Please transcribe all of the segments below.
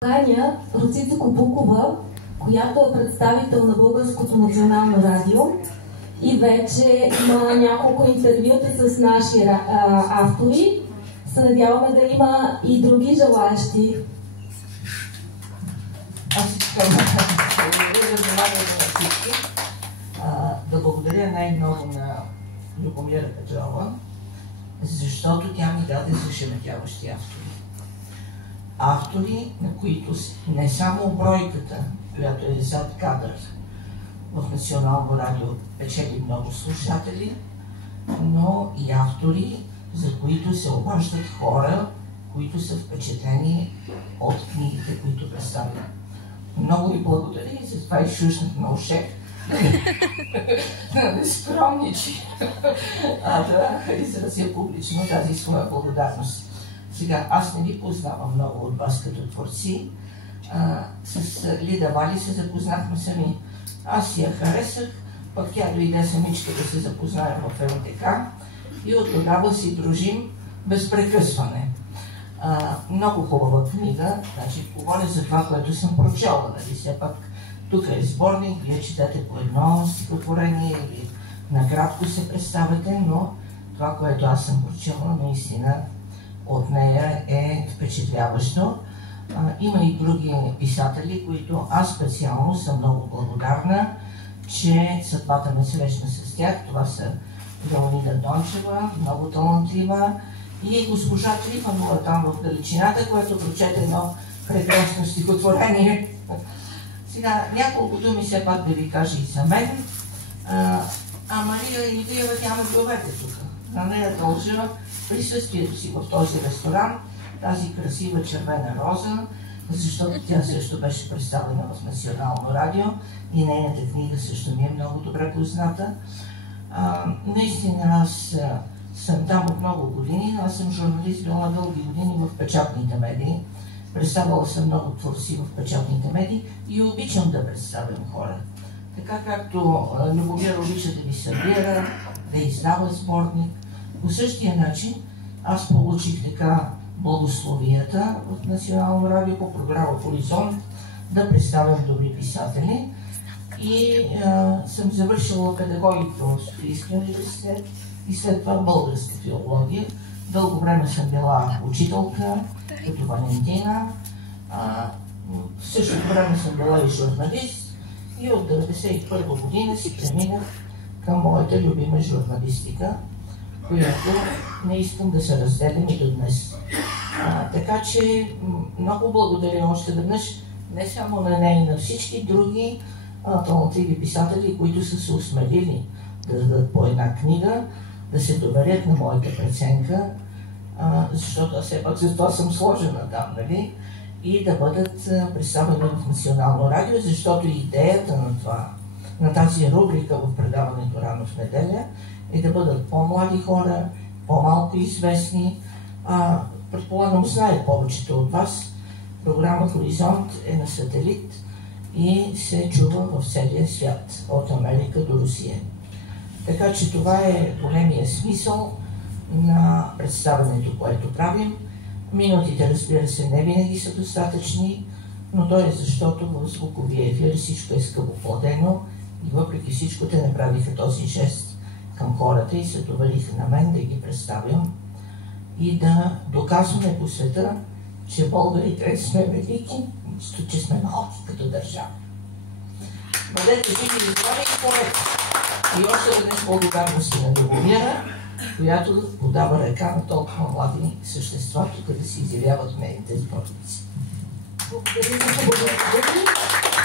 Каня Росица Кобукова, която е представител на Българското национално радио и вече има няколко интервюта с наши автори. Се надяваме да има и други желаящи. Аз искам да вниманието на всички. Да благодаря най-много на Любомира Петрова, защото тя ми даде зашеметяващи автори. Автори, на които не само бройката, която е зад кадър в Национално радио, печели много слушатели, но и автори, за които се обаждат хора, които са впечатлени от книгите, които представят. Много ви благодаря и затова и шушнах на ушек. Да не скромничи, а да изразя публично тази своя благодарност. Сега, аз не ви познавам много от вас като творци. С Лида Вали се запознахме сами. Аз я харесах, пък тя дойде самичка да се запознаем в ЛТК и от тогава си дружим без прекъсване. Много хубава книга, значи говоря за това, което съм прочела, нали? Все пак тук е сборник, вие четете по едно стихотворение или накратко се представяте, но това, което аз съм прочела, наистина от нея е впечатляващо. Има и други писатели, които аз специално съм много благодарна, че съдбата ме срещна с тях. Това са Леонида Дончева, много талантлива, и госпожа Трифанова там в далечината, която прочете едно прекрасно стихотворение. Сега няколко думи все пак да ви кажа и за мен. Мария Илиева, тя ме доведе тук. На нея дължа присъствието си в този ресторант, тази красива червена роза, защото тя също беше представена в Национално радио и нейната книга също ми е много добре позната. Наистина аз съм там от много години, аз съм журналист, бил на дълги години в печатните медии. Представила съм много творци в печатните медии и обичам да представям хора. Така както Любомир обича да ви събира, да издава сборник, по същия начин аз получих така благословията в Национално радио по програма Хоризонт да представям добри писатели и съм завършила педагогика в Софийския университет и след това българска филология. Дълго време съм била учителка, като Валентина. В същото време съм била и журналист и от 1991 година си преминах към моята любима журналистика, която не искам да се разделим и до днес. Така че много благодаря още веднъж не само на нея и на всички други талантливи писатели, които са се осмелили да дадат по една книга, да се доверят на моята преценка, защото аз все пак за това съм сложена там, нали? И да бъдат представени в Национално радио, защото идеята на тази рубрика в предаването Рано в неделя е да бъдат по-млади хора, по-малко известни. Предполагам, знаят повечето от вас. Програма Хоризонт е на сателит и се чува в целия свят, от Америка до Русия. Така че това е големия смисъл на представянето, което правим. Минутите, разбира се, не винаги са достатъчни, но то е защото в звуковия ефир всичко е скъпоплатено и въпреки всичко те направиха този жест към хората и се довериха на мен да ги представям и да доказваме по света, че българите сме велики, че сме малки като държава. Бъдете живи и здрави и поред! И още веднъж благодарности на Любомира, която подава ръка на толкова млади същества, тук да си изявяват нейните сборници. Благодаря за хубавите думи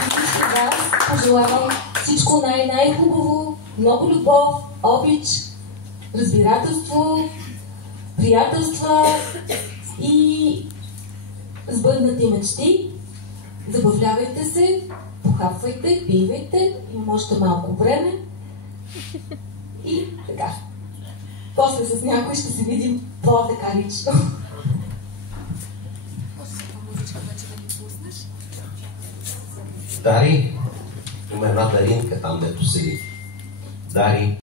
и всички вас пожелавам всичко най-хубаво, много любов, обич, разбирателство, приятелства и сбъднати мечти. Забавлявайте се, похапвайте, пивайте, има още малко време и така. После с някой ще се видим по-така лично. Дари, има една Даринка там, дето седи. Дари.